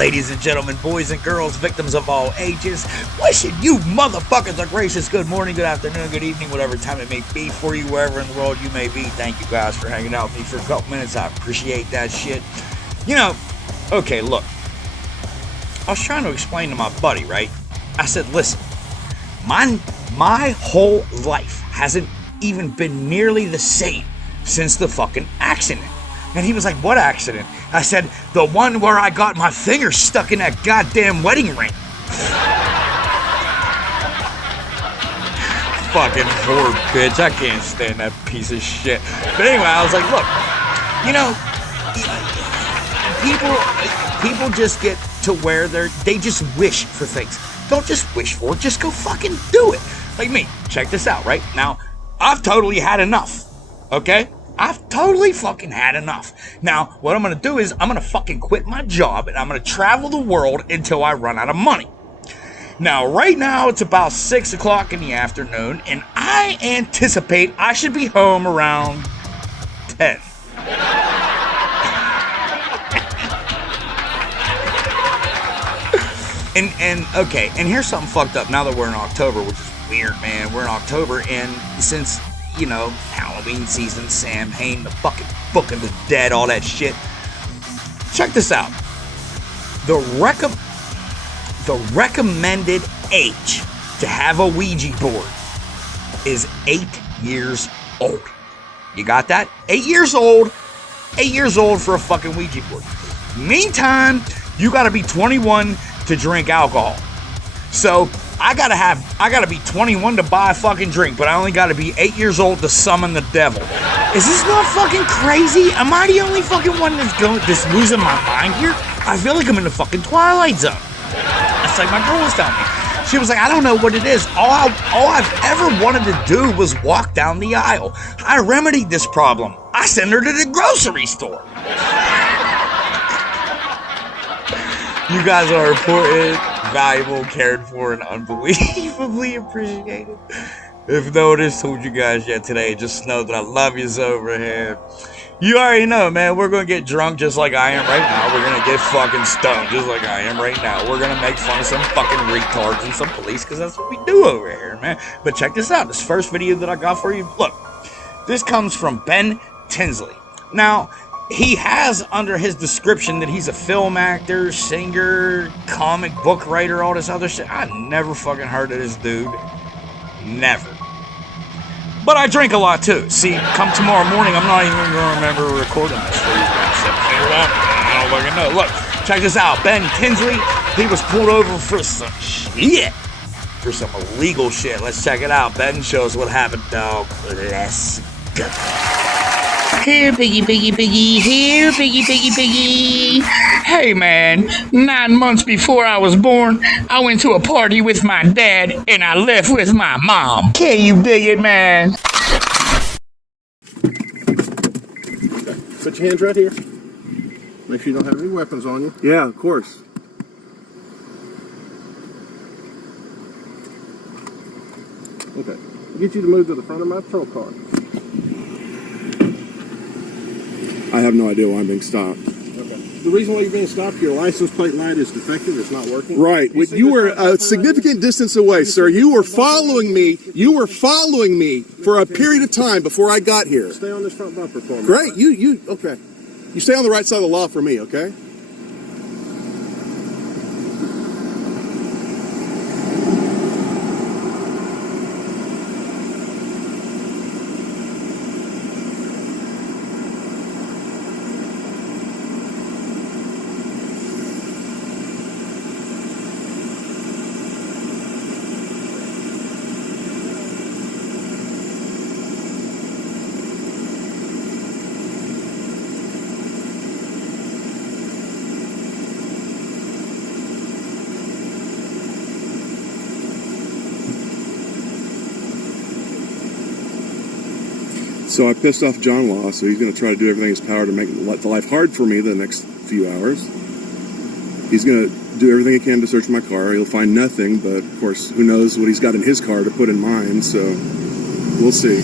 ladies and gentlemen, boys and girls, victims of all ages, wishing you motherfuckers a gracious good morning, good afternoon, good evening, whatever time it may be for you, wherever in the world you may be. Thank you guys for hanging out with me for a couple minutes. I appreciate that shit. You know, okay, look. I was trying to explain to my buddy, right? I said, listen, my whole life hasn't even been nearly the same since the fucking accident. And he was like, what accident? I said, the one where I got my finger stuck in that goddamn wedding ring. Fucking whore bitch. I can't stand that piece of shit. But anyway, I was like, look, you know, people just get to where they just wish for things. Don't just wish for it, just go fucking do it. Like me. Check this out, right? Now, I've totally had enough. Okay? I've totally fucking had enough. Now, what I'm gonna do is I'm gonna fucking quit my job and I'm gonna travel the world until I run out of money. Now, right now, it's about 6 o'clock in the afternoon, and I anticipate I should be home around 10. And here's something fucked up now that we're in October, which is weird, man. We're in October, and since, you know, Halloween season, Samhain, the fucking Book of the Dead, all that shit. Check this out. The recommended age to have a Ouija board is 8 years old. You got that? 8 years old. 8 years old for a fucking Ouija board. Meantime, you gotta be 21 to drink alcohol. So I gotta be 21 to buy a fucking drink, but I only gotta be 8 years old to summon the devil. Is this not fucking crazy? Am I the only fucking one that's losing my mind here? I feel like I'm in the fucking Twilight Zone. That's like my girl was telling me. She was like, I don't know what it is. All I've ever wanted to do was walk down the aisle. I remedied this problem. I sent her to the grocery store. You guys are important, valuable, cared for, and unbelievably appreciated. If no one has told you guys yet today, just know that I love you so, man. You already know, man. We're going to get drunk just like I am right now. We're going to get fucking stoned just like I am right now. We're going to make fun of some fucking retards and some police because that's what we do over here, man. But check this out. This first video that I got for you. Look, this comes from Ben Tinsley. Now, he has under his description that he's a film actor, singer, comic book writer, all this other shit. I never fucking heard of this dude. Never. But I drink a lot too. See, come tomorrow morning, I'm not even going to remember recording this for you guys. I don't fucking know. Look, check this out. Ben Tinsley, he was pulled over for some shit. For some illegal shit. Let's check it out. Ben, show us what happened, dog. Let's go. Here, piggy, piggy, piggy. Here, piggy, piggy, piggy. Hey, man. 9 months before I was born, I went to a party with my dad, and I left with my mom. Can you dig it, man? Put your hands right here. Make sure you don't have any weapons on you. Yeah, of course. Okay. I'll get you to move to the front of my patrol car. I have no idea why I'm being stopped. Okay. The reason why you're being stopped, your license plate light is defective. It's not working. Right. You were a significant distance away, sir. You were following me. You were following me for a period of time before I got here. Stay on this front bumper for me. Great. Okay. You stay on the right side of the law for me, okay? So I pissed off John Law, so he's going to try to do everything in his power to make the life hard for me the next few hours. He's going to do everything he can to search my car. He'll find nothing, but of course, who knows what he's got in his car to put in mine, so we'll see.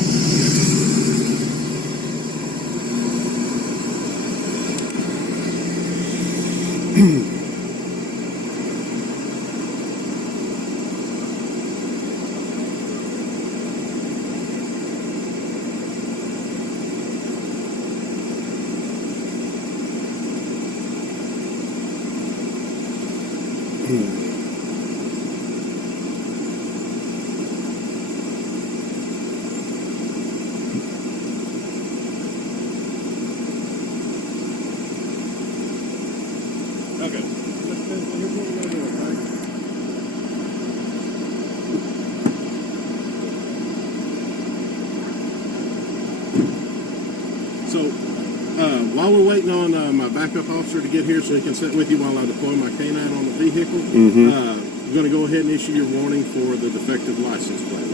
So, while we're waiting on my backup officer to get here so he can sit with you while I deploy my canine on the vehicle, I'm going to go ahead and issue your warning for the defective license plate,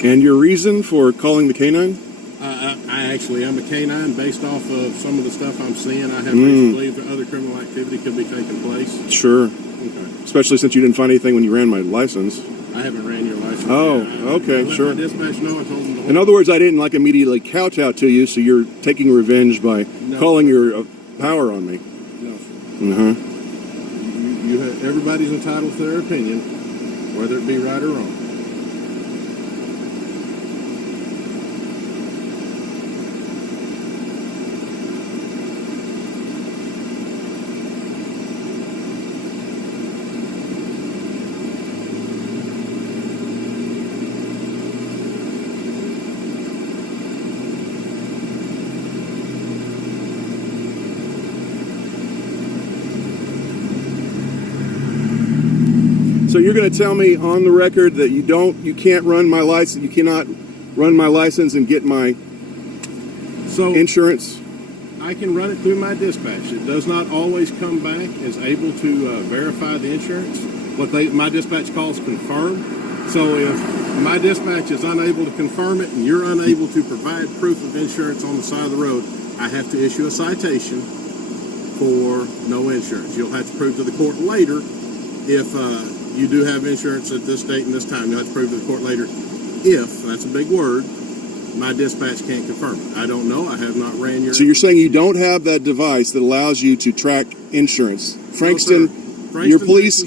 okay? And your reason for calling the canine? I actually am a canine based off of some of the stuff I'm seeing. I have reason to believe that other criminal activity could be taking place. Sure. Okay. Especially since you didn't find anything when you ran my license. I haven't ran your license. Oh, okay, I let sure. my dispatch know. I told them to hold. In other words, I didn't like immediately kowtow to you, so you're taking revenge by calling your power on me. No, sir. Everybody's entitled to their opinion, whether it be right or wrong. So you're going to tell me on the record that you can't run my license, you cannot run my license and get my insurance? I can run it through my dispatch. It does not always come back as able to verify the insurance. What my dispatch calls confirm. So if my dispatch is unable to confirm it and you're unable to provide proof of insurance on the side of the road, I have to issue a citation for no insurance. You'll have to prove to the court later if you do have insurance at this date and this time. You'll have to prove to the court later if, that's a big word, my dispatch can't confirm it. I don't know. I have not ran your... So you're saying you don't have that device that allows you to track insurance? Frankston, your police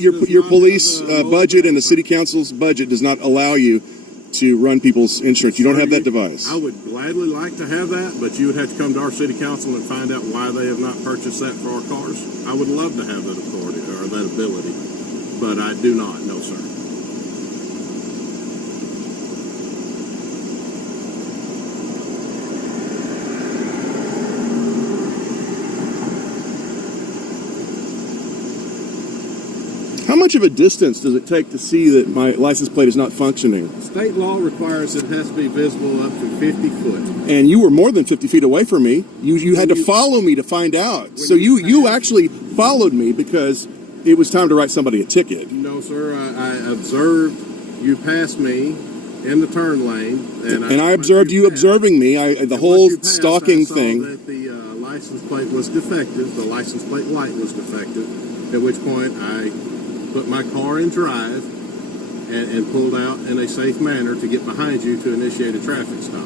budget and the city council's budget does not allow you to run people's insurance. You don't have that device. I would gladly like to have that, but you would have to come to our city council and find out why they have not purchased that for our cars. I would love to have that authority or that ability, but I do not. No, sir. How much of a distance does it take to see that my license plate is not functioning? State law requires it has to be visible up to 50 foot. And you were more than 50 feet away from me. You had to follow me to find out. So you actually followed me because it was time to write somebody a ticket. No, sir. I observed you pass me in the turn lane. And I observed you observing me. The whole stalking thing. That the license plate was defective. The license plate light was defective. At which point I put my car in drive and pulled out in a safe manner to get behind you to initiate a traffic stop.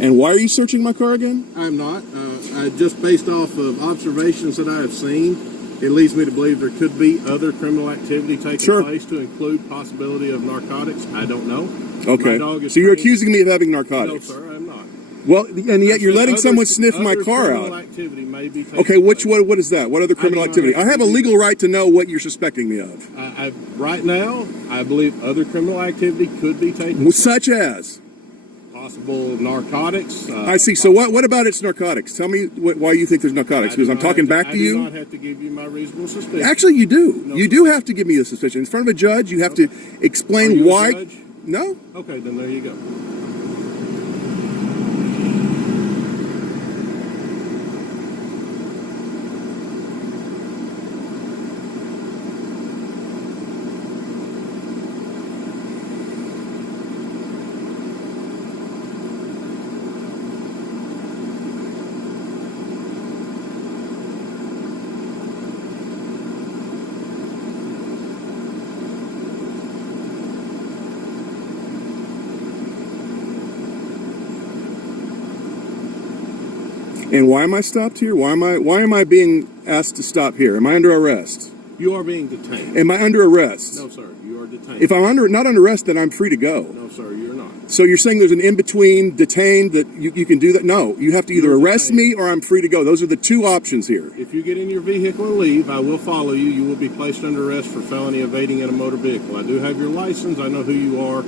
And why are you searching my car again? I'm not. Just based off of observations that I have seen, it leads me to believe there could be other criminal activity taking place to include possibility of narcotics. I don't know. Okay. So you're accusing me of having narcotics? No, sir, I'm not. Well, and yet you're letting someone sniff my car out. Activity may be taking Okay, what is that? What other criminal activity? I have a legal right to know what you're suspecting me of. Right now, I believe other criminal activity could be taking place. Such as? Possible narcotics. I see. So what about its narcotics? Tell me why you think there's narcotics, because I'm talking back to you. I do not have to give you my reasonable suspicion. Actually, you do. No, you do have to give me a suspicion. In front of a judge, you have to explain Are you why. A judge? No? Okay, then there you go. And why am I stopped here? Why am I being asked to stop here? Am I under arrest? You are being detained. Am I under arrest? No, sir. You are detained. If I'm not under arrest, then I'm free to go. No, sir. You're not. So you're saying there's an in-between detained that you can do that? No. You have to either arrest me or I'm free to go. Those are the two options here. If you get in your vehicle and leave, I will follow you. You will be placed under arrest for felony evading in a motor vehicle. I do have your license. I know who you are.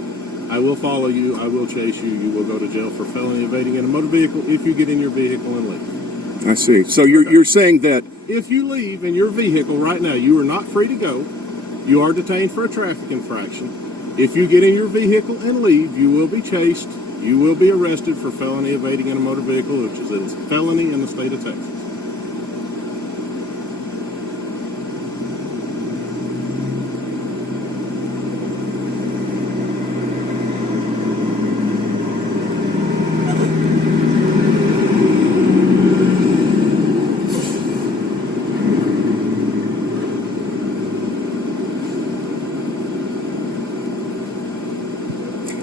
I will follow you. I will chase you. You will go to jail for felony evading in a motor vehicle if you get in your vehicle and leave. I see. So you're saying that if you leave in your vehicle right now, you are not free to go. You are detained for a traffic infraction. If you get in your vehicle and leave, you will be chased. You will be arrested for felony evading in a motor vehicle, which is a felony in the state of Texas.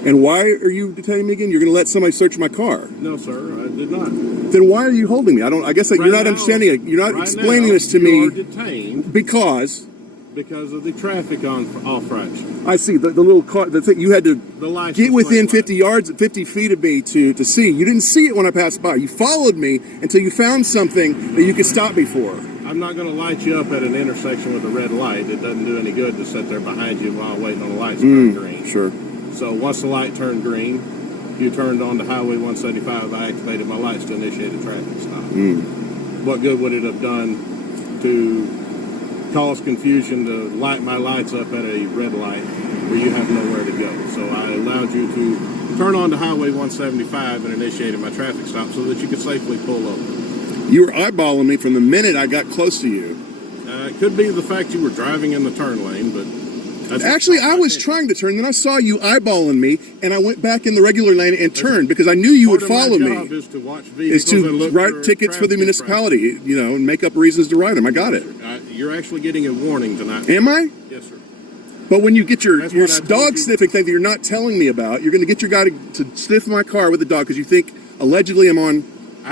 And why are you detaining me again? You're going to let somebody search my car? No, sir, I did not. Then why are you holding me? I guess that you're not understanding it. You're not explaining this to me. You are detained because of the traffic infraction. I see the little car. The thing you had to get within 50 feet of me to see. You didn't see it when I passed by. You followed me until you found something that you could stop me for. I'm not going to light you up at an intersection with a red light. It doesn't do any good to sit there behind you while waiting on the lights to turn green. Sure. So once the light turned green, you turned on to Highway 175. I activated my lights to initiate a traffic stop. What good would it have done to cause confusion to light my lights up at a red light where you have nowhere to go? So I allowed you to turn on to Highway 175 and initiated my traffic stop so that you could safely pull over. You were eyeballing me from the minute I got close to you. It could be the fact you were driving in the turn lane, but... Actually, I was trying to turn, then I saw you eyeballing me, and I went back in the regular lane and turned because I knew you would follow me. My job is to watch vehicles and write tickets for the municipality, and make up reasons to write them. I got it. You're actually getting a warning tonight. Am I? Yes, sir. But when you get your dog sniffing thing that you're not telling me about, you're going to get your guy to sniff my car with a dog because you think allegedly I'm on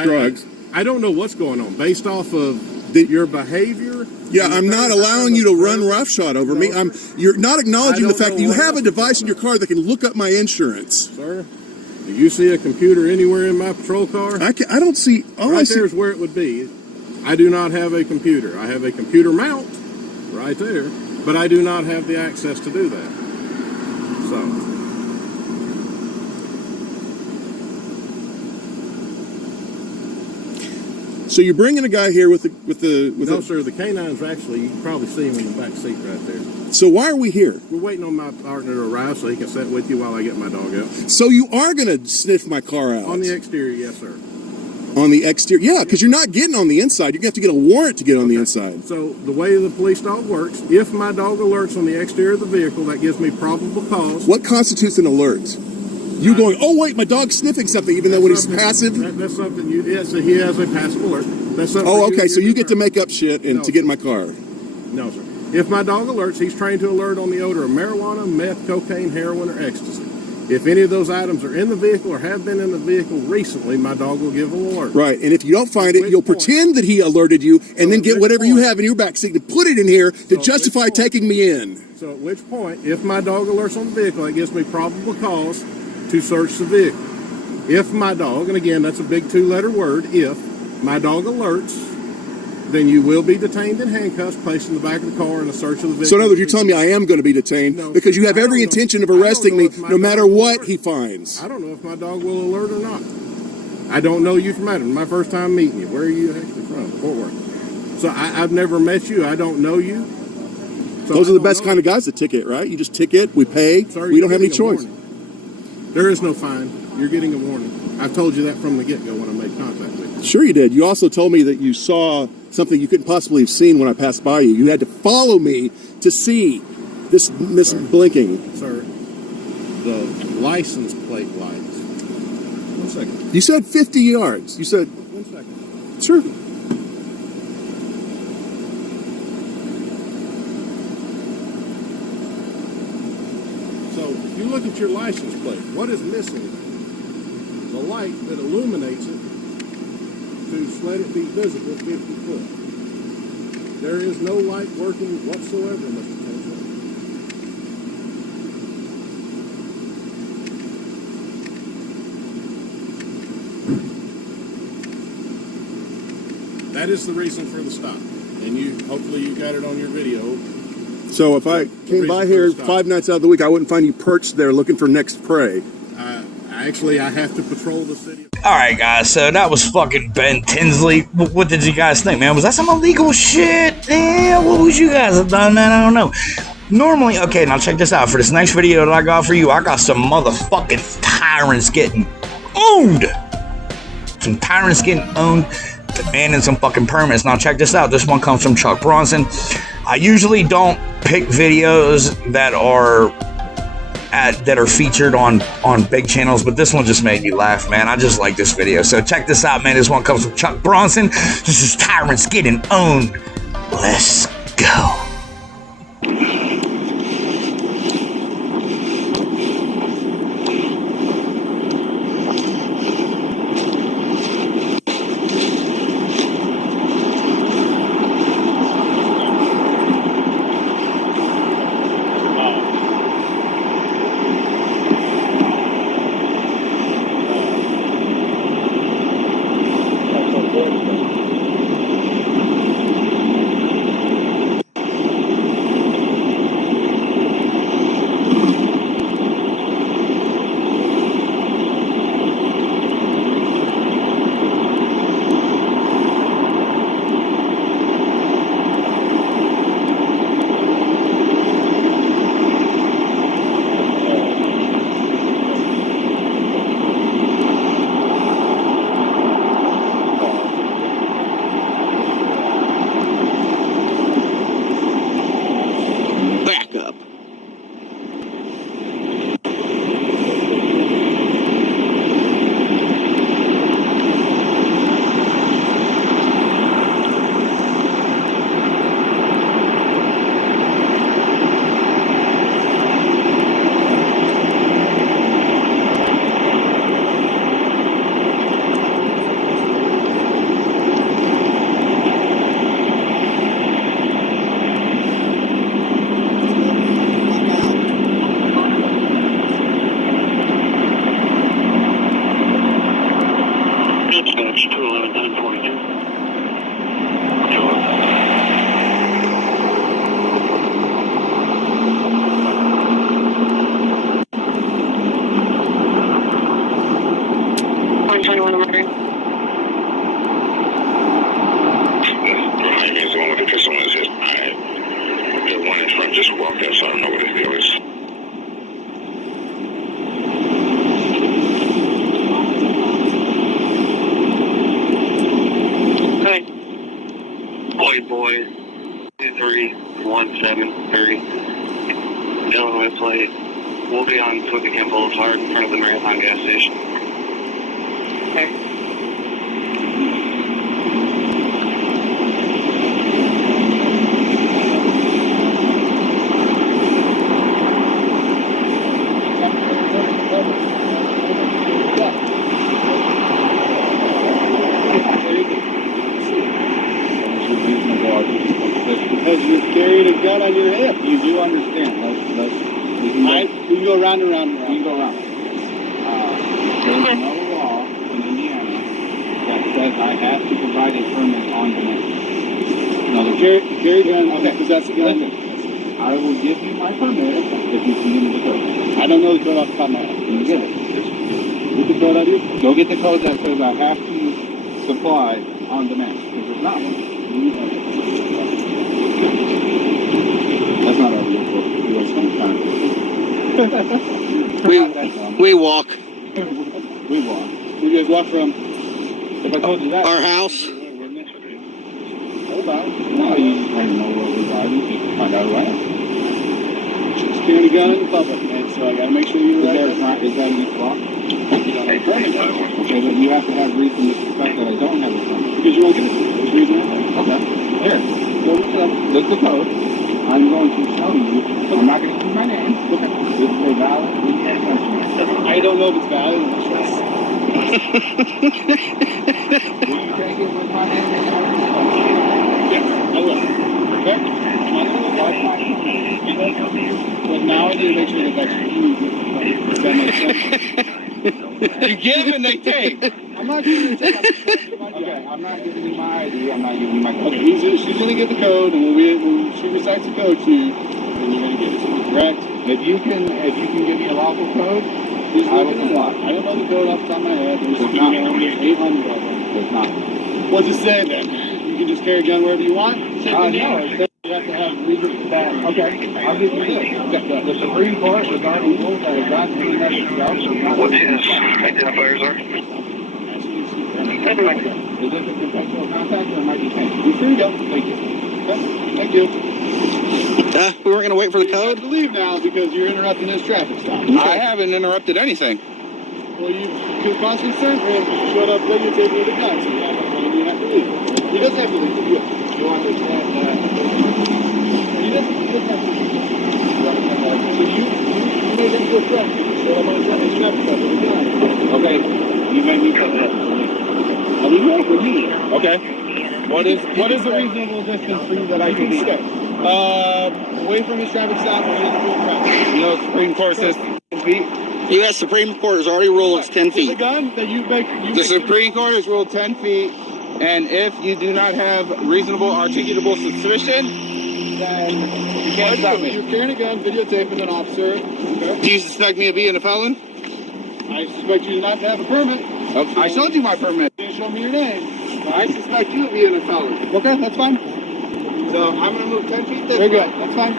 drugs. I don't know what's going on based off of your behavior. Yeah, I'm not allowing you to run roughshod over me. You're not acknowledging the fact that you have a device in your car that can look up my insurance. Sir, do you see a computer anywhere in my patrol car? I don't see. Right there's where it would be. I do not have a computer. I have a computer mount right there, but I do not have the access to do that. So you're bringing a guy here with No, sir. The canines actually, you can probably see him in the back seat right there. So why are we here? We're waiting on my partner to arrive so he can sit with you while I get my dog out. So you are going to sniff my car out? On the exterior, yes, sir. On the exterior? Yeah, because you're not getting on the inside. You're going to have to get a warrant to get on the inside. So the way the police dog works, if my dog alerts on the exterior of the vehicle, that gives me probable cause. What constitutes an alert? You going, oh wait, my dog's sniffing something, even though when he's passive? That's something he has a passive alert. That's something okay, so you get to make up shit and to get in my car. No, sir. If my dog alerts, he's trained to alert on the odor of marijuana, meth, cocaine, heroin, or ecstasy. If any of those items are in the vehicle or have been in the vehicle recently, my dog will give an alert. Right, and if you don't find it, you'll pretend that he alerted you and then get whatever you have in your backseat and put it in here to justify taking me in. So at which point, if my dog alerts on the vehicle, that gives me probable cause to search the vehicle. If my dog, and again, that's a big two-letter word, if my dog alerts, then you will be detained in handcuffs, placed in the back of the car in a search of the vehicle. So in other words, you're telling me I am going to be detained because you have every intention of arresting me no matter what he finds. I don't know if my dog will alert or not. I don't know you from Adam. My first time meeting you. Where are you actually from? Fort Worth. So I've never met you. I don't know you. So those are the best kind of guys to ticket, right? You just ticket, we pay, we don't have any choice. There is no fine. You're getting a warning. I've told you that from the get-go when I made contact with you. Sure you did. You also told me that you saw something you couldn't possibly have seen when I passed by you. You had to follow me to see this blinking. Sir, the license plate lights. 1 second. You said 50 yards. You said... 1 second. Sure. If you look at your license plate, what is missing? The light that illuminates it to let it be visible 50 foot. There is no light working whatsoever, Mr. Tensley. That is the reason for the stop. And hopefully you got it on your video. So if I came by here 5 nights out of the week, I wouldn't find you perched there looking for next prey. Actually, I have to patrol the city. Alright, guys, so that was fucking Ben Tinsley. What did you guys think, man? Was that some illegal shit? Yeah, what would you guys have done, man? I don't know. Normally, okay, now check this out. For this next video that I got for you, I got some motherfucking tyrants getting owned. Some tyrants getting owned, demanding some fucking permits. Now check this out. This one comes from Chuck Bronson. I usually don't pick videos that are featured on big channels, but this one just made me laugh, man. I just like this video. So check this out, man. This one comes from Chuck Bronson. This is Tyrants Getting Owned. Let's go. Boy 231730 Illinois plate. We'll be on Twickenham Boulevard in front of the Marathon gas station. Okay. Because you're carrying a gun on your hip. You do understand. We can go round and round and round. We can go round. There's no law in Indiana that says I have to provide a permit on demand. No, the carry gun, okay, possess a gun. Listen, I will give you my permit if you can give me the code. I don't know the code off the top of my head. Can you get it? Get the code out here? Go get the code that says I have to supply on demand. If it's not one, that's not our real book. We walk. We walk. You guys walk from, if I told you that. Our house. Hold on. No, you just want to know where we're driving. You can find out who I am. Just carrying a gun in the public, man, so I gotta make sure you're right. Is that against law? Okay, but you have to have reason to suspect that I don't have a permit. Because you won't get it. There's reason right there. Okay. Here. Go look it up. Look the code. I'm going to show you. I'm not going to use my name. Okay. This is a valid I don't know if it's valid. Will you take it with my name? Yes, I will. Okay? But now I need to make sure that that's you. Does that make sense? You give and they take. I'm not giving you take. Okay, I'm not giving you my ID. I'm not giving you my code. Okay, she's going to get the code, and when she recites the code to you, then you're gonna give it to me, correct? If you can give me a lawful code, I will comply. I don't know the code off the top of my head. There's not. There's 800 of them. There's not. What's it say then? You can just carry a gun wherever you want? No, it says you have to have reason that. Okay, I'll give you this. The Supreme Court has already ruled that a gun in and of itself. What his identifiers are? Is this a consensual contact or might be changed? You're free to go. Thank you. Okay. Thank you. We weren't going to wait for the You have code? to leave now because you're interrupting this traffic stop. I haven't interrupted anything. Well, you could cause concern for him. You showed up videotaping with a gun, so you have to leave. He doesn't have to leave. You understand that? He doesn't have to leave. So you made him feel threatened. You showed up on a traffic stop with a gun. Okay. You made me feel threatened. I'll leave you for me. Okay. What is the reasonable distance for you that I can stay? Away from his traffic stop and into the traffic. You know, Supreme Court says 10 feet. U.S. Supreme Court has already ruled it's 10 The feet. gun that you make. The Supreme Court has ruled 10 feet, and if you do not have reasonable articulable suspicion, then you can't stop me. You're carrying a gun, videotaping an officer. Okay. Do you suspect me of being a felon? I suspect you not to have a permit. Okay. I showed you my permit. You didn't show me your name. I suspect you of being a felon. Okay, that's fine. So I'm going to move 10 feet this Very way. good. That's fine.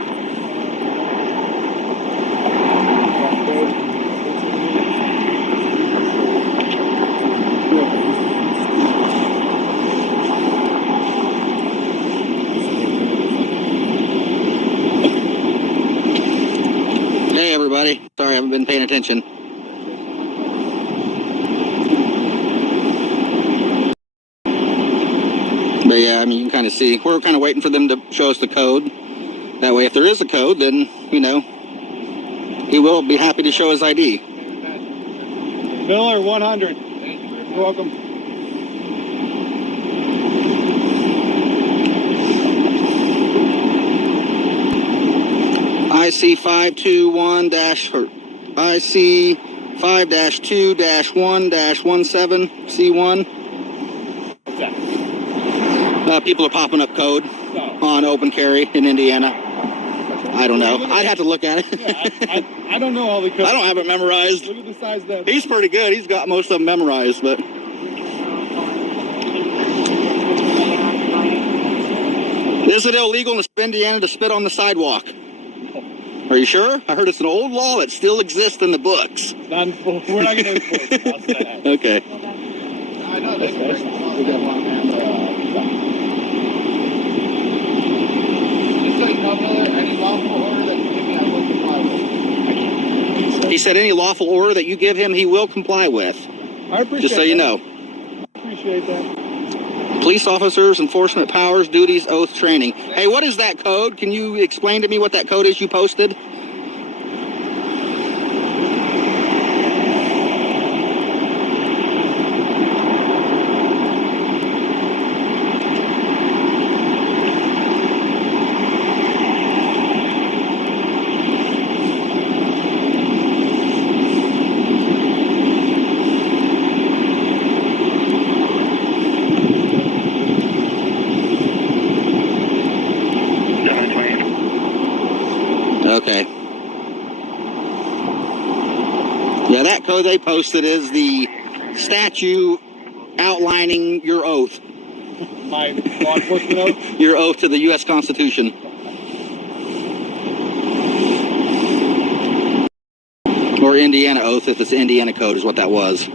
Hey, everybody. Sorry, I haven't been paying attention. But yeah, I mean, you can kind of see. We're kind of waiting for them to show us the code. That way, if there is a code, then, you know, he will be happy to show his ID. Miller 100. You're welcome. IC 521 or IC 5-2-1-17 C1. What's that? People are popping up code on open carry in Indiana. I don't know. I'd have to look at it. Yeah, I don't know all the codes. I don't have it memorized. Look at the size of that. He's pretty good. He's got most of them memorized, but. Is it illegal in Indiana to spit on the sidewalk? Are you sure? I heard it's an old law that still exists in the books. We're not going to enforce it. I'll say that. Okay. I know they can break the law. We got one man. Just so you know, Miller, any lawful order that you give me, I will comply with. He said any lawful order that you give him, he will comply with. I appreciate Just so you know. Appreciate that. Police officers, enforcement powers, duties, oath, training. Hey, what is that code? Can you explain to me what that code is you posted? Okay. Yeah, that code they posted is the statute outlining your oath. My law enforcement oath? Your oath to the U.S. Constitution. Or Indiana oath, if it's the Indiana code, is what that was.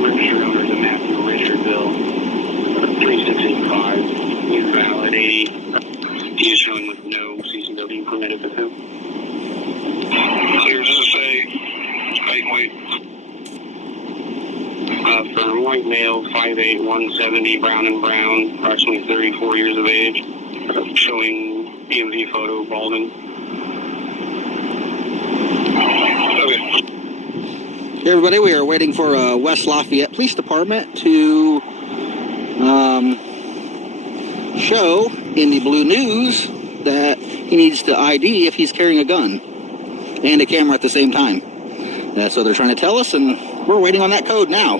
Registered owners of Matthew Richardville, 3685, new valid 80. He is showing with no CCW permit at the two. Clear just to say, height and weight. For white male, 5'8", 170, brown and brown, approximately 34 years of age, showing EMV photo, balding. Okay. Hey everybody, we are waiting for West Lafayette Police Department to show in the Blue News that he needs to ID if he's carrying a gun and a camera at the same time. So they're trying to tell us, and we're waiting on that code now.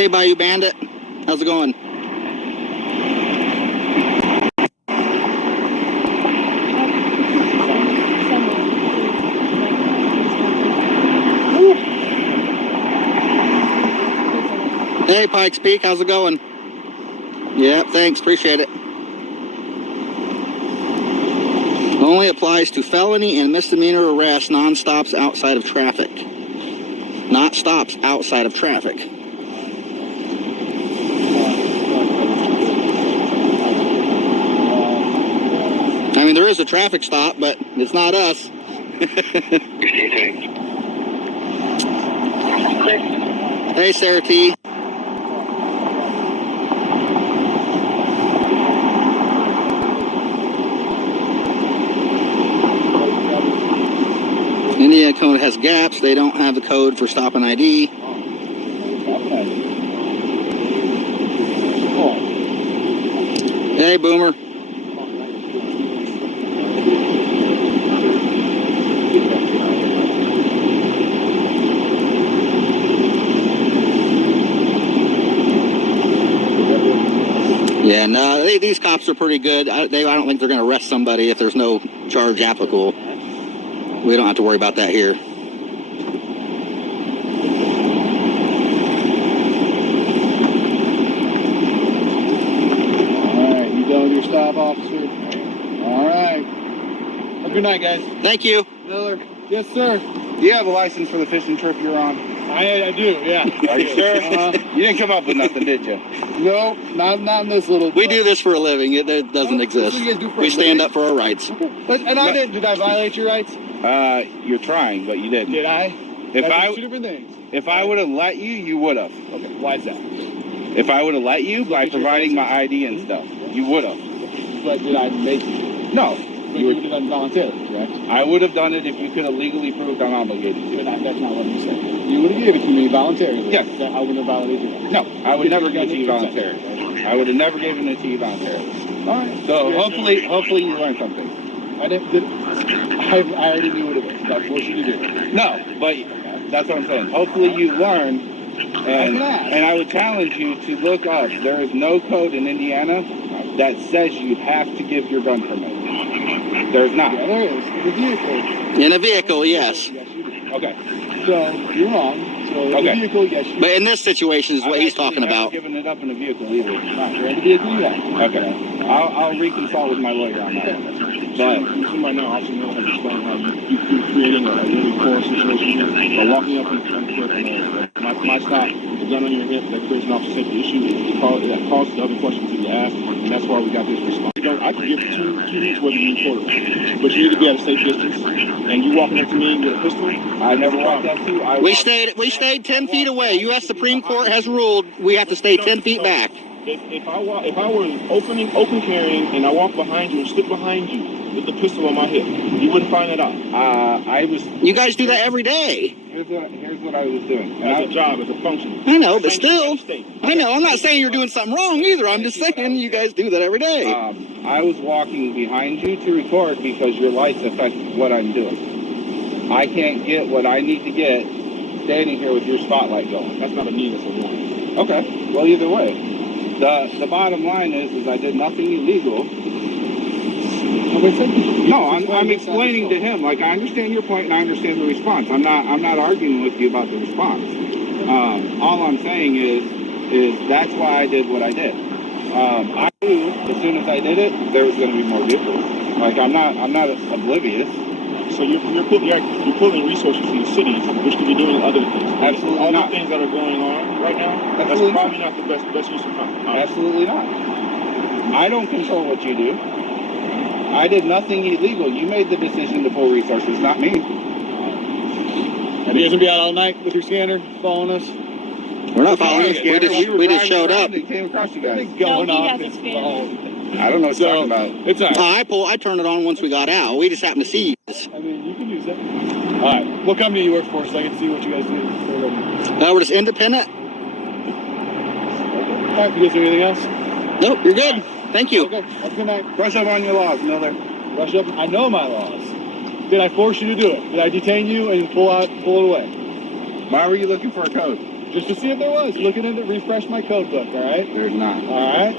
Hey, Bayou Bandit. How's it going? Hey, Pikes Peak. How's it going? Yeah, thanks. Appreciate it. Only applies to felony and misdemeanor arrest, non-stops outside of traffic. Not stops outside of traffic. I mean, there is a traffic stop, but it's not us. Hey, Sarah T. Indiana code has gaps. They don't have the code for stop and ID. Hey, Boomer. Yeah, no, these cops are pretty good. I don't think they're going to arrest somebody if there's no charge applicable. We don't have to worry about that here. All right, you done with your stop, officer? All right. Have a good night, guys. Thank you. Miller. Yes, sir. Do you have a license for the fishing trip you're on? I do, yeah. Are you sure? You didn't come up with nothing, did you? No, not in this little... We do this for a living. It doesn't exist. What do you guys do for We a stand living? up for our rights. But, and I didn't... Did I violate your rights? You're trying, but you didn't. Did I? If That's two different things. If I would have let you, you would have. Okay, why is that? If I would have let you by providing my ID and stuff, you would have. But did I make you? No. But you would have done voluntarily, correct? I would have done it if you could have legally proved I'm obligated to. But that's not what you said. You would have given it to me voluntarily. Yes. That I wouldn't have violated your rights. No, I would never give it to you consent. voluntarily. I would have never given it to you voluntarily. All right. So hopefully you learned something. I already knew what it was. I forced you to do it. No, but that's what I'm saying. Hopefully you learned. And I would challenge you to look up. There is no code in Indiana that says you have to give your gun permit. There's not. Yeah, there is. In the vehicle. In a vehicle, yes. Yes, you do. Okay. So, you're wrong. So, in the vehicle, yes, you do. But in this situation is what he's talking about. I've giving it up in a vehicle either. Right, you're in the vehicle, you have. Okay. I'll reconsult with my lawyer on that. But you might know, Officer Miller has explained how you creating a really poor situation here by walking up and my stop, the gun on your hip, that creates an officer safety issue. That causes the other questions that you ask, and that's why we got this response. I can give two weeks whether you report it, but you need to be at a safe distance. And you walking up to me with a pistol? I never walked up to you. We stayed 10 feet away. U.S. Supreme Court has ruled we have to stay 10 feet back. If I were open carrying and I walked behind you and stood behind you with the pistol on my hip, you wouldn't find that out. You guys do that every day. Here's what I was doing. As a job, as a function. I know, but still. I know. I'm not saying you're doing something wrong either. I'm just saying you guys do that every day. I was walking behind you to record because your lights affect what I'm doing. I can't get what I need to get standing here with your spotlight going. That's not a me, that's a warning. Okay. Well, either way. The bottom line is I did nothing illegal. No, I'm explaining to him. Like, I understand your point and I understand the response. I'm not arguing with you about the response. All I'm saying is that's why I did what I did. I knew as soon as I did it, there was going to be more vehicles. Like, I'm not oblivious. So you're pulling resources from the cities, which could be doing other things. Absolutely all not. the things that are going on right now. Absolutely That's probably not the best use of time. Absolutely not. I don't control what you do. I did nothing illegal. You made the decision to pull resources, not me. And you guys gonna be out all night with your scanner following us? We're not following you. We just showed up. And came across you guys. Going off has a scanner. I don't know what you're talking about. It's all right. I turned it on once we got out. We just happened to see you. I mean, you can use that. All right, we'll come to you, workforce, so I can see what you guys do. We're just independent. All right, you guys do anything else? Nope, you're good. Thank you. Okay, have a good night. Brush up on your laws, Miller. Brush up. I know my laws. Did I force you to do it? Did I detain you and pull it away? Why were you looking for a code? Just to see if there was. Looking at it, refresh my code book, all right? There's not. All right?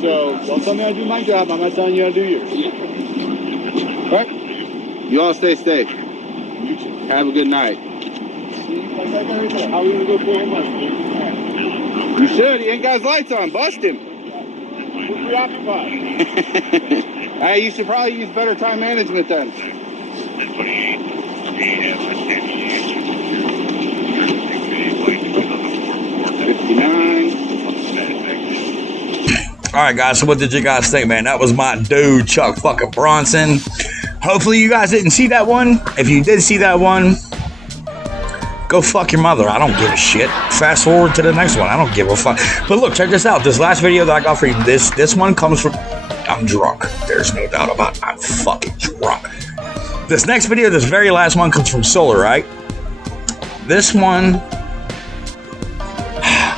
So, don't tell me how to do my job. I'm not telling you how to do yours. All right? You all stay safe. You too. Have a good night. See, like that guy right there. How are we going to go pull him up? You should. He ain't got his lights on. Bust him. We're preoccupied. Hey, you should probably use better time management then. 59. All right, guys. So what did you guys think, man? That was my dude, Chuck fucking Bronson. Hopefully you guys didn't see that one. If you did see that one, go fuck your mother. I don't give a shit. Fast forward to the next one. I don't give a fuck. But look, check this out. This last video that I got for you, this one comes from... I'm drunk. There's no doubt about it. I'm fucking drunk. This next video, this very last one, comes from Solar, right? This one...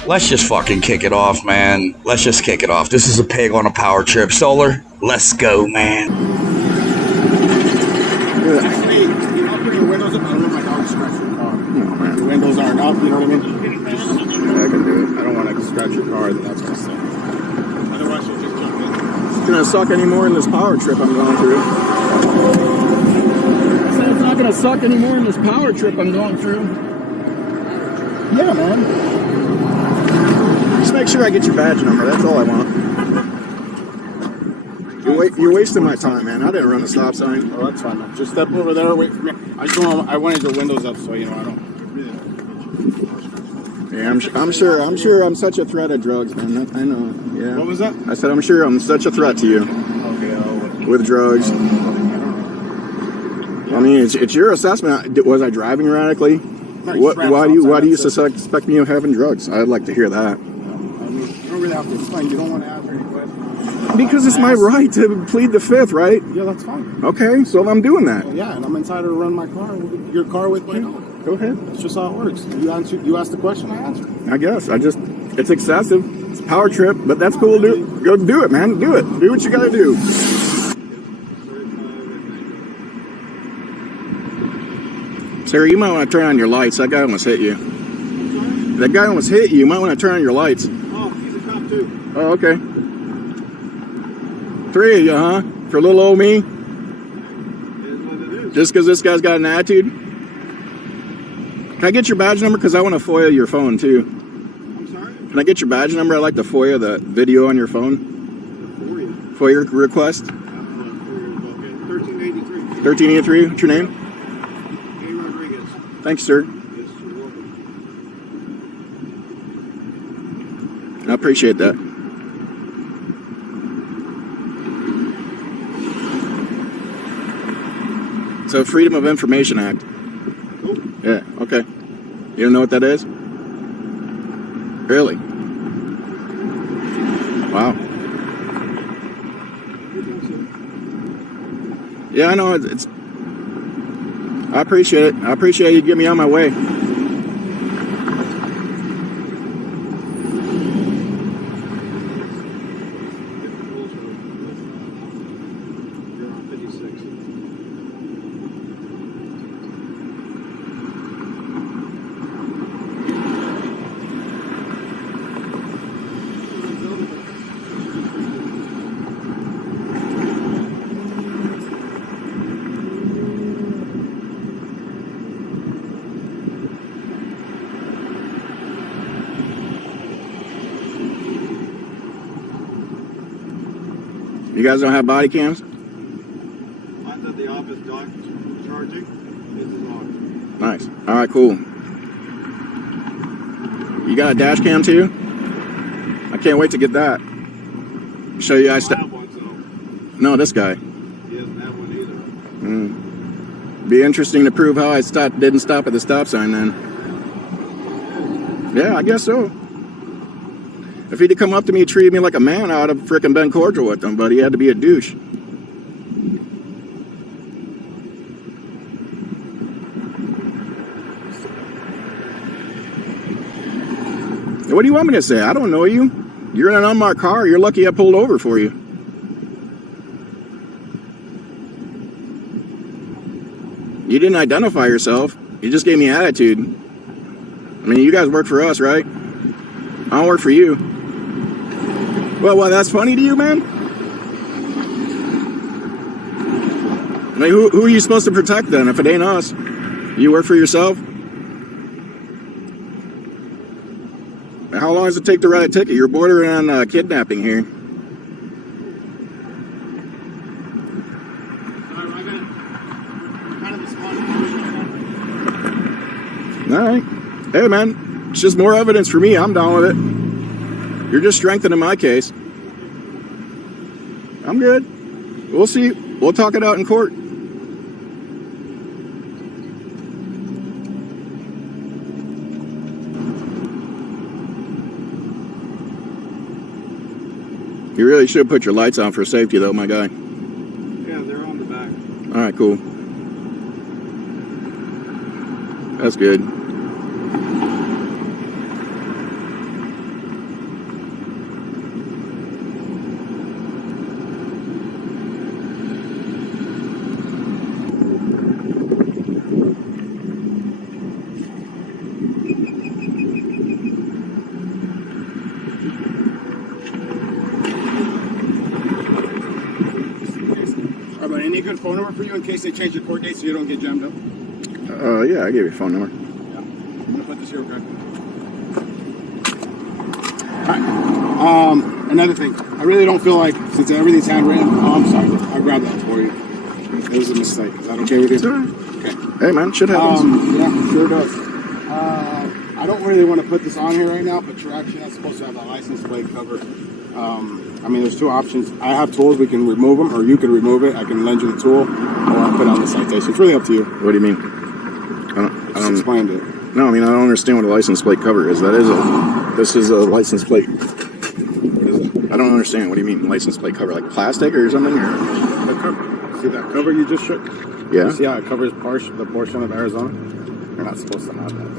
Let's just fucking kick it off, man. Let's just kick it off. This is a pig on a power trip. Solar, let's go, man. Actually, I'll put your windows up. I don't want my dog to scratch your car. No, man. The windows aren't up, you know what I mean? Yeah, I can do it. I don't want to scratch your car, then that's going to suck. Otherwise, you'll just jump in. It's gonna suck anymore in this power trip I'm going through. I said it's not going to suck anymore in this power trip I'm going through. Yeah, man. Just make sure I get your badge number. That's all I want. You're wasting my time, man. I didn't run the stop sign. Oh, that's fine, man. Just step over there, wait for me. I wanted your windows up so, you know, I don't... Yeah, I'm sure I'm such a threat of drugs, man. I know. Yeah. What was that? I said I'm sure I'm such a threat to you Okay, with drugs. I mean, it's your assessment. Was I driving erratically? Why do you suspect me of having drugs? I'd like to hear that. I mean, you don't really have to explain. You don't want to answer any questions. Because it's my right to plead the fifth, right? Yeah, that's fine. Okay, so I'm doing that. Well, yeah, and I'm entitled to run my car, your car with my dog. Go ahead. That's just how it works. You asked the question, I answered. I guess. It's excessive. It's a power trip, but that's cool. Go do it, man. Do it. Do what you gotta do. Sir, you might want to turn on your lights. That guy almost hit you. That guy almost hit you. You might want to turn on your lights. Oh, he's a cop too. Oh, okay. 3 of you, huh? For little old me? It is what it is. Just because this guy's got an attitude? Can I get your badge number? Because I want to FOIA your phone, too. I'm sorry? Can I get your badge number? I'd like to FOIA the video on your phone. FOIA request? 1383. 1383. What's your name? A. Rodriguez. Thanks, sir. Yes, you're welcome. I appreciate that. So, Freedom of Information Act. Yeah, okay. You don't know what that is? Really? Wow. Yeah, I know. It's I appreciate it. I appreciate you getting me on my way. You're on 56. You guys don't have body cams? Mine's at the office dock charging. This is on. Nice. All right, cool. You got a dash cam too? I can't wait to get that. Show you I I have one, so No, this guy. he doesn't have one either. Be interesting to prove how I didn't stop at the stop sign then. Yeah, I guess so. If he'd have come up to me and treated me like a man, I would have frickin' been cordial with him, but he had to be a douche. What do you want me to say? I don't know you. You're in an unmarked car. You're lucky I pulled over for you. You didn't identify yourself. You just gave me attitude. I mean, you guys work for us, right? I don't work for you. Well, that's funny to you, man? I mean, who are you supposed to protect then if it ain't us? You work for yourself? How long does it take to write a ticket? You're bordering on kidnapping here. Alright. Hey, man. It's just more evidence for me. I'm down with it. You're just strengthening my case. I'm good. We'll see. We'll talk it out in court. You really should put your lights on for safety, though, my guy. Yeah, they're on the back. All right, cool. That's good. Any good phone number for you in case they change your court date so you don't get jammed up? Yeah, I gave you a phone number. Yeah. I'm gonna put this here, okay? Alright. Another thing. I really don't feel like, since everything's handwritten, I'm sorry. I grabbed that for you. It was a mistake. Is that okay with you? Okay. Hey, man, shit happens. Yeah, sure does. I don't really want to put this on here right now, but you're actually not supposed to have that license plate cover. I mean, there's two options. I have tools. We can remove them, or you can remove it. I can lend you the tool, or I'll put on the citation. It's really up to you. What do you mean? I don't explained it. No, I mean, I don't understand what a license plate cover is. This is a license plate. What is it? I don't understand. What do you mean, license plate cover? Like plastic or something? Or? The cover. See that cover you just shook? Yeah. You see how it covers the portion of Arizona? You're not supposed to have that.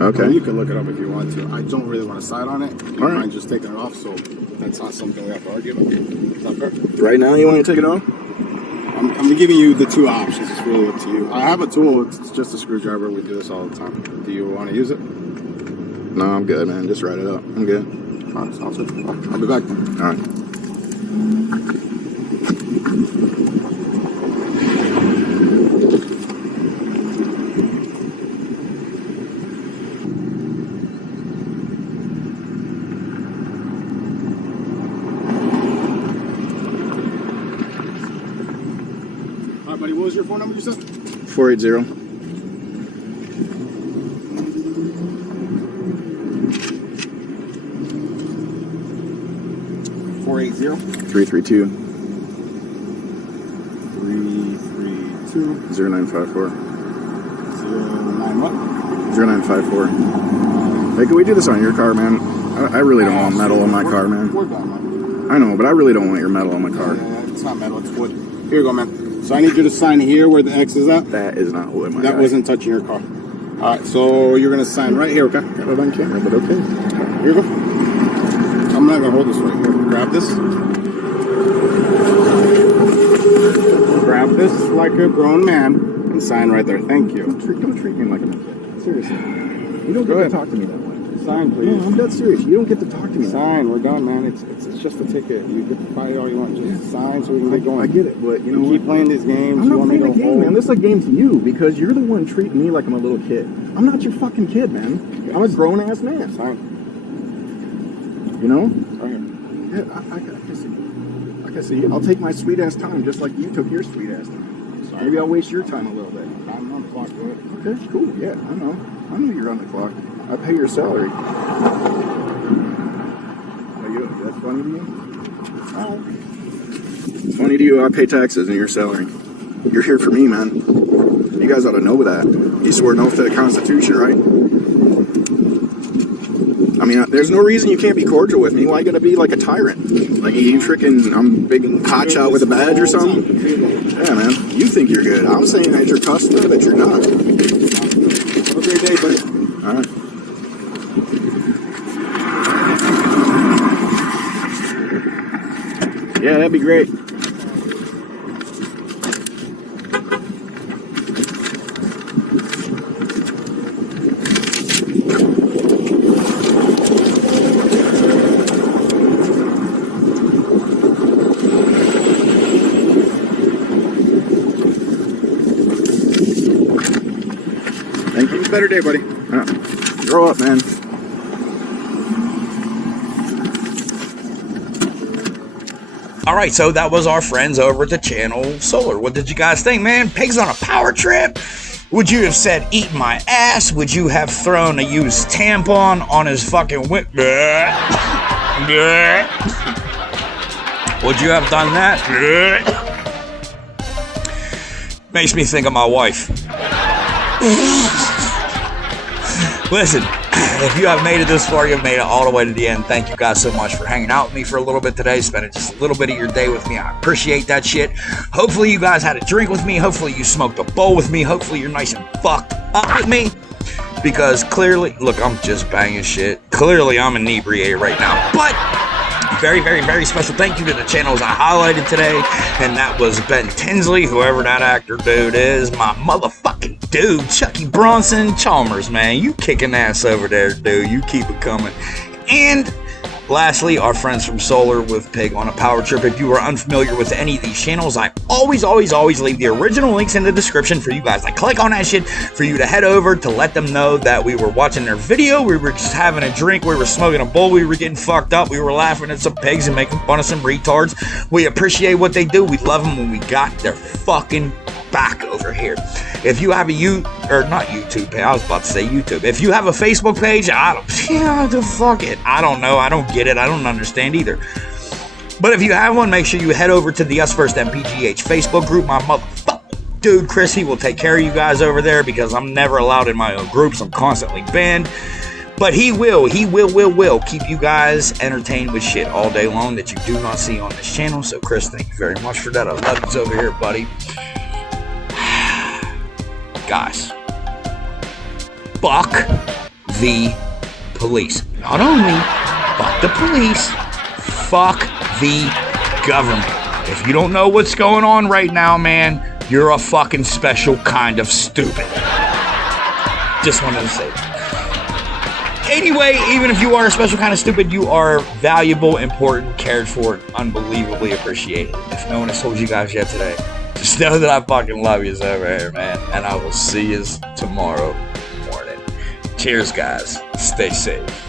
Okay. Well, you can look it up if you want to. I don't really want to side on it. You All right. mind just taking it off, so that's not something we have to argue about. Is that fair? Right now, you want to take it off? I'm giving you the two options. It's really up to you. I have a tool. It's just a screwdriver. We do this all the time. Do you want to use it? No, I'm good, man. Just write it up. I'm good. All right, sounds good. I'll be back. All right. Buddy, what was your phone number you said? 480. $480 332 332 0954 09 what? 0954. Hey, can we do this on your car, man? I really don't want metal on my car, man. We're done, man. I know, but I really don't want your metal on my car. Yeah, it's not metal, it's wood. Here you go, man. So I need you to sign here where the X is at. That is not wood, my That guy. wasn't touching your car. All right, so you're gonna sign right here, okay? Got it on camera, but okay. Here you go. I'm not gonna hold this right here. Grab this. Grab this like a grown man and sign right there. Thank you. Don't treat me like I'm a kid. Seriously. You don't get to talk to me that way. Sign, please. No, I'm dead serious. You don't get to talk to me. Sign. We're done, man. It's just a ticket. You get to fight all you want. Just sign so we can get going. I get it, but you know keep playing these games. I'm not you want playing me a to game, man. This is a game to you because you're the one treating me like I'm a little kid. I'm not your fucking kid, man. I'm a grown-ass man. Sign. You know? Right here. Yeah, I can see. I can see. I'll take my sweet-ass time just like you took your sweet-ass time. Sorry. Maybe I'll waste your time a little bit. I'm on the clock, bro. Okay, cool. Yeah, I know. I know you're on the clock. I pay your salary. That's funny to you? Oh. It's funny to you, I pay taxes and your salary. You're here for me, man. You guys ought to know that. You swore an oath to the Constitution, right? I mean, there's no reason you can't be cordial with me. Why you gotta be like a tyrant? Like you freaking, I'm big hotshot with a badge or something? Yeah, man. You think you're good. I'm saying that you're a customer, that you're not. Have a great day, buddy. All right. Yeah, that'd be great. Have a better day, buddy. Grow up, man. All right, so that was our friends over at the channel Solar. What did you guys think, man? Pigs on a power trip? Would you have said, eat my ass? Would you have thrown a used tampon on his fucking whip? Would you have done that? Makes me think of my wife. Listen, if you have made it this far, you've made it all the way to the end. Thank you guys so much for hanging out with me for a little bit today, spending just a little bit of your day with me. I appreciate that shit. Hopefully you guys had a drink with me. Hopefully you smoked a bowl with me. Hopefully you're nice and fucked up with me. Because clearly, look, I'm just banging shit. Clearly I'm inebriated right now. But very, very, very special thank you to the channels I highlighted today. And that was Ben Tinsley, whoever that actor dude is. My motherfucking dude, Chucky Bronson Chalmers, man. You kicking ass over there, dude. You keep it coming. And lastly, our friends from Solar with Pig on a Power Trip. If you are unfamiliar with any of these channels, I always leave the original links in the description for you guys to click on that shit, for you to head over to let them know that we were watching their video, we were just having a drink, we were smoking a bowl, we were getting fucked up, we were laughing at some pigs and making fun of some retards. We appreciate what they do. We love them when we got their fucking back over here. If you have a not YouTube page, I was about to say YouTube. If you have a Facebook page, fuck it. I don't know. I don't get it. I don't understand either. But if you have one, make sure you head over to the USVSTHEMPGH Facebook group. My motherfucking dude, Chris, he will take care of you guys over there because I'm never allowed in my own groups. I'm constantly banned. But he will keep you guys entertained with shit all day long that you do not see on this channel. So, Chris, thank you very much for that. I love you over here, buddy. Guys, fuck the police. Not only fuck the police, fuck the government. If you don't know what's going on right now, man, you're a fucking special kind of stupid. Just wanted to say that. Anyway, even if you are a special kind of stupid, you are valuable, important, cared for, and unbelievably appreciated. If no one has told you guys yet today, just know that I fucking love you over here, man. And I will see you tomorrow morning. Cheers, guys. Stay safe.